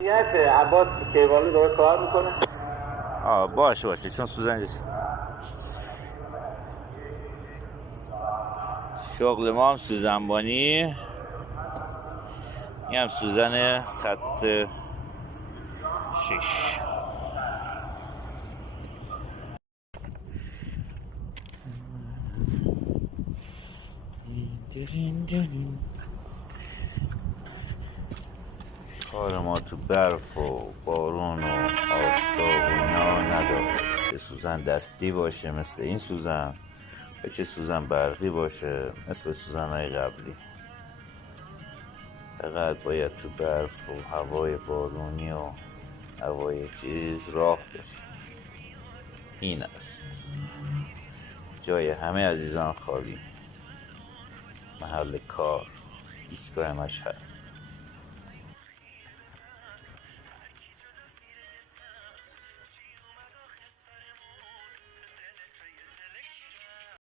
عباس کیوانی داره کار میکنه. باشه چون سوزنش شغل ما هم سوزنبانی، این هم سوزن خط 6. کار ما تو برف و بارون و آفتاب و اینا نداره، چه سوزن دستی باشه مثل این سوزن و چه سوزن برقی باشه مثل سوزن‌های قبلی. فقط باید تو برف و هوای بارونی و هوای چیز راه باشه. این است جای همه عزیزان خالی، محل کار ایستگاه مشهد.